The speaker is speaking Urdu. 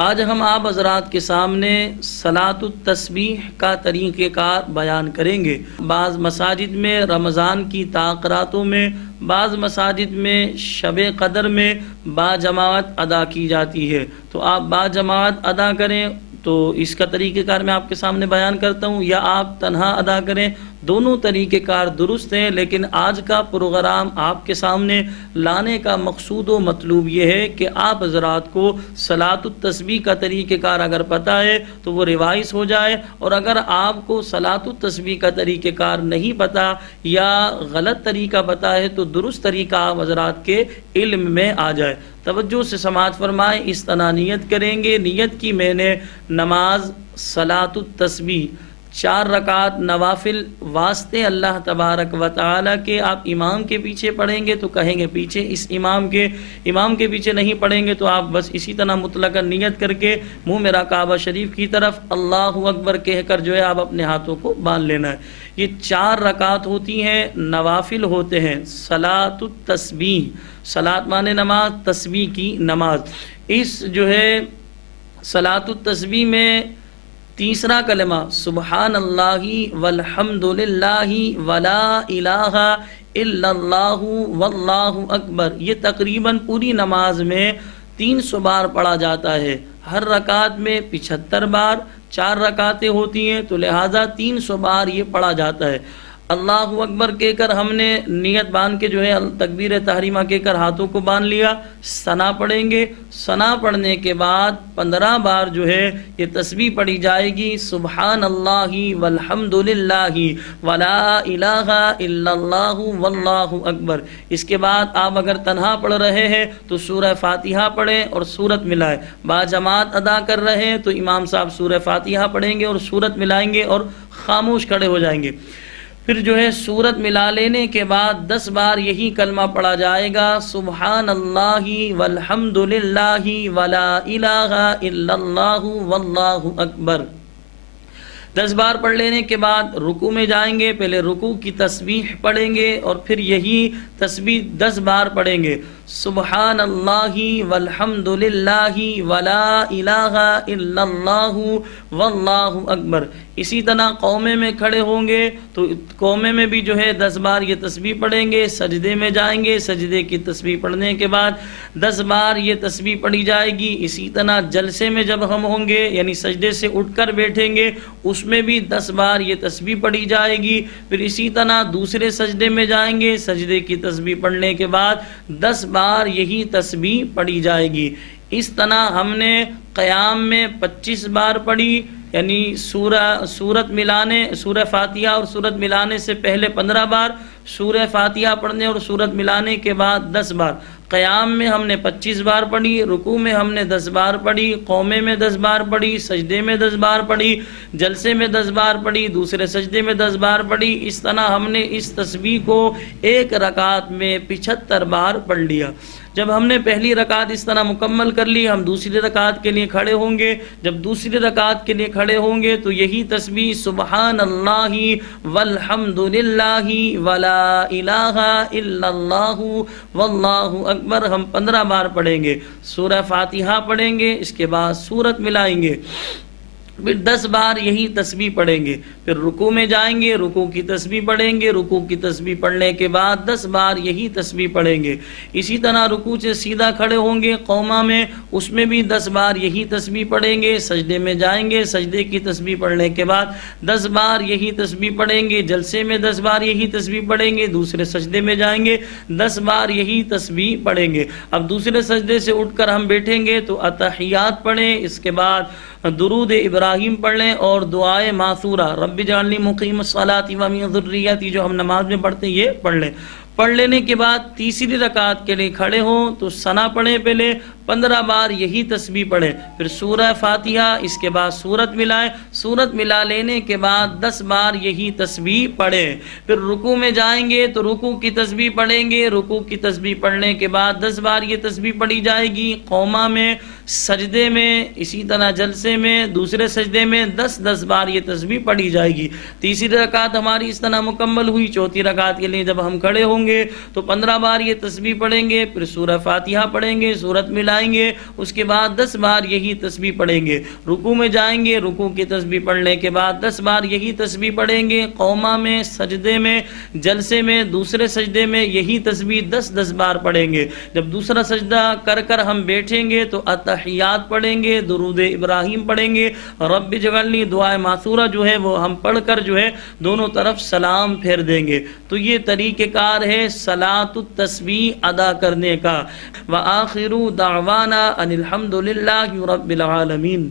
آج ہم آپ حضرات کے سامنے صلاۃ التسبیح کا طریقہ کار بیان کریں گے۔ بعض مساجد میں رمضان کی تاخیراتوں میں، بعض مساجد میں شب قدر میں باجماعت ادا کی جاتی ہے، تو آپ باجماعت ادا کریں تو اس کا طریقہ کار میں آپ کے سامنے بیان کرتا ہوں، یا آپ تنہا ادا کریں، دونوں طریقہ کار درست ہیں۔ لیکن آج کا پروگرام آپ کے سامنے لانے کا مقصود و مطلوب یہ ہے کہ آپ حضرات کو صلاۃ التسبیح کا طریقہ کار اگر پتہ ہے تو وہ ریوائز ہو جائے، اور اگر آپ کو صلاۃ التسبیح کا طریقہ کار نہیں پتہ یا غلط طریقہ پتہ ہے تو درست طریقہ آپ حضرات کے علم میں آ جائے۔ توجہ سے سماعت فرمائیں، اس طرح نیت کریں گے۔ نیت کی میں نے نماز صلاۃ التسبیح 4 رکعت نوافل واسطے اللہ تبارک و تعالیٰ کے، آپ امام کے پیچھے پڑھیں گے تو کہیں گے پیچھے اس امام کے پیچھے نہیں پڑھیں گے تو آپ بس اسی طرح مطلقاً نیت کر کے منہ میرا کعبہ شریف کی طرف اللہ اکبر کہہ کر جو ہے آپ اپنے ہاتھوں کو باندھ لینا ہے۔ یہ 4 رکعت ہوتی ہیں، نوافل ہوتے ہیں۔ صلاۃ التسبیح، صلاۃ مانے نماز، تسبیح کی نماز۔ اس جو ہے صلاۃ التسبیح میں تیسرا کلمہ سبحان اللہ والحمد للہ ولا الہ الا اللہ واللہ اکبر، یہ تقریباً پوری نماز میں 300 بار پڑھا جاتا ہے۔ ہر رکعت میں 75 بار، 4 رکعتیں ہوتی ہیں تو لہٰذا 300 بار یہ پڑھا جاتا ہے۔ اللہ اکبر کہہ کر ہم نے نیت باندھ کے جو ہے تکبیر تحریمہ کہہ کر ہاتھوں کو باندھ لیا، ثنا پڑھیں گے۔ ثنا پڑھنے کے بعد 15 بار جو ہے یہ تسبیح پڑھی جائے گی، سبحان اللہ والحمد للہ ولا الہ الا اللہ واللہ اکبر۔ اس کے بعد آپ اگر تنہا پڑھ رہے ہیں تو سورہ فاتحہ پڑھیں اور سورت ملائیں، باجماعت ادا کر رہے ہیں تو امام صاحب سورہ فاتحہ پڑھیں گے اور سورت ملائیں گے اور خاموش کھڑے ہو جائیں گے۔ پھر جو ہے سورت ملا لینے کے بعد 10 بار یہی کلمہ پڑھا جائے گا، سبحان اللہ والحمد للہ ولا الہ الا اللہ واللہ اکبر۔ 10 بار پڑھ لینے کے بعد رکوع میں جائیں گے، پہلے رکوع کی تسبیح پڑھیں گے اور پھر یہی تسبیح 10 بار پڑھیں گے، سبحان اللہ والحمد للہ ولا الہ الا اللہ واللہ اکبر۔ اسی طرح قومے میں کھڑے ہوں گے تو قومے میں بھی جو ہے 10 بار یہ تسبیح پڑھیں گے، سجدے میں جائیں گے، سجدے کی تسبیح پڑھنے کے بعد 10 بار یہ تسبیح پڑھی جائے گی۔ اسی طرح جلسے میں جب ہم ہوں گے یعنی سجدے سے اٹھ کر بیٹھیں گے اس میں بھی 10 بار یہ تسبیح پڑھی جائے گی۔ پھر اسی طرح دوسرے سجدے میں جائیں گے، سجدے کی تسبیح پڑھنے کے بعد 10 بار یہی تسبیح پڑھی جائے گی۔ اس طرح ہم نے قیام میں 25 بار پڑھی، یعنی سورت ملانے، سورہ فاتحہ اور سورت ملانے سے پہلے 15 بار، سورہ فاتحہ پڑھنے اور سورت ملانے کے بعد 10 بار۔ قیام میں ہم نے 25 بار پڑھی، رکوع میں ہم نے 10 بار پڑھی، قومے میں 10 بار پڑھی، سجدے میں 10 بار پڑھی، جلسے میں 10 بار پڑھی، دوسرے سجدے میں 10 بار پڑھی۔ اس طرح ہم نے اس تسبیح کو ایک رکعت میں 75 بار پڑھ لیا۔ جب ہم نے پہلی رکعت اس طرح مکمل کر لی، ہم دوسری رکعت کے لیے کھڑے ہوں گے۔ جب دوسری رکعت کے لیے کھڑے ہوں گے تو یہی تسبیح سبحان اللہ والحمد للہ ولا الہ الا اللہ واللہ اکبر ہم 15 بار پڑھیں گے۔ سورہ فاتحہ پڑھیں گے، اس کے بعد سورت ملائیں گے، پھر 10 بار یہی تسبیح پڑھیں گے۔ پھر رکوع میں جائیں گے، رکوع کی تسبیح پڑھیں گے، رکوع کی تسبیح پڑھنے کے بعد 10 بار یہی تسبیح پڑھیں گے۔ اسی طرح رکوع سے سیدھا کھڑے ہوں گے قومہ میں، اس میں بھی 10 بار یہی تسبیح پڑھیں گے۔ سجدے میں جائیں گے، سجدے کی تسبیح پڑھنے کے بعد 10 بار یہی تسبیح پڑھیں گے۔ جلسے میں 10 بار یہی تسبیح پڑھیں گے، دوسرے سجدے میں جائیں گے، 10 بار یہی تسبیح پڑھیں گے۔ اب دوسرے سجدے سے اٹھ کر ہم بیٹھیں گے تو اتحیات پڑھیں، اس کے بعد درود ابراہیم پڑھ لیں اور دعائے ماثورہ رب اجعلنی مقیم الصلاۃ ومن ذریتی جو ہم نماز میں پڑھتے ہیں یہ پڑھ لیں۔ پڑھ لینے کے بعد تیسری رکعت کے لیے کھڑے ہوں تو ثنا پڑھیں، پہلے 15 بار یہی تسبیح پڑھیں، پھر سورہ فاتحہ، اس کے بعد سورت ملائیں، سورت ملا لینے کے بعد 10 بار یہی تسبیح پڑھیں۔ پھر رکوع میں جائیں گے تو رکوع کی تسبیح پڑھیں گے، رکوع کی تسبیح پڑھنے کے بعد 10 بار یہ تسبیح پڑھی جائے گی۔ قومہ میں، سجدے میں، اسی طرح جلسے میں، دوسرے سجدے میں 10 بار یہ تسبیح پڑھی جائے گی۔ تیسری رکعت ہماری اس طرح مکمل ہوئی۔ چوتھی رکعت کے لیے جب ہم کھڑے ہوں گے تو 15 بار یہ تسبیح پڑھیں گے، پھر سورہ فاتحہ پڑھیں گے، سورت ملائیں جائیں گے اس کے بعد 10 بار یہی تسبیح پڑھیں گے، رکوع میں جائیں گے رکوع کی تسبیح پڑھنے کے بعد 10 بار یہی تسبیح پڑھیں گے، قوما میں، سجدے میں، جلسے میں، دوسرے سجدے میں یہی تسبیح 10 بار پڑھیں گے۔ جب دوسرا سجدہ کر کر ہم بیٹھیں گے تو اتحیات پڑھیں گے، درود ابراہیم پڑھیں گے، رب اجعلنی دعائے معثورہ جو ہے وہ ہم پڑھ کر جو ہے دونوں طرف سلام پھیر دیں گے۔ تو یہ طریقہ کار ہے صلاۃ التسبیح ادا کرنے کا۔ وآخر دعوانا ان الحمد للہ رب العالمین۔